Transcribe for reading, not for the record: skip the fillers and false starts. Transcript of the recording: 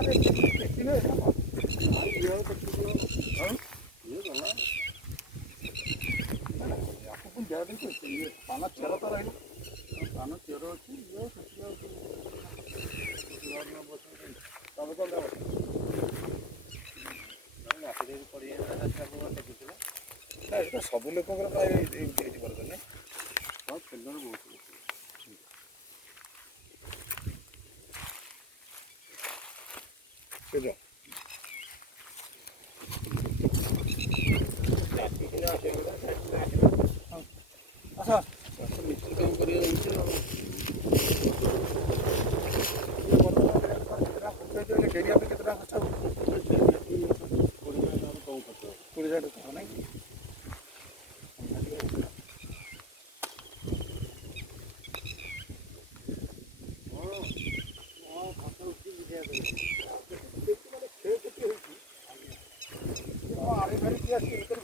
ପାନ ଚେର ତ ରହିଲା ପାନ ଚେର ଅଛି ଏଇଟା ସବୁ ଲୋକଙ୍କର ପ୍ରାୟ ହେଇପାରୁଛନ୍ତି ନା ଖେଳରେ ବହୁତ ଆଚ୍ଛା ମିସ୍ତ୍ରୀ କାମ କରିବା ଡେରିଆ ପାଇଁ କେତେ ଟଙ୍କା ଖର୍ଚ୍ଚ ହେବ 20,000 ଟଙ୍କା ନାଇଁ କ୍ଷୟକ୍ଷତି ହେଉଛି ଆଣି ଫାଣିକି ଆସିକି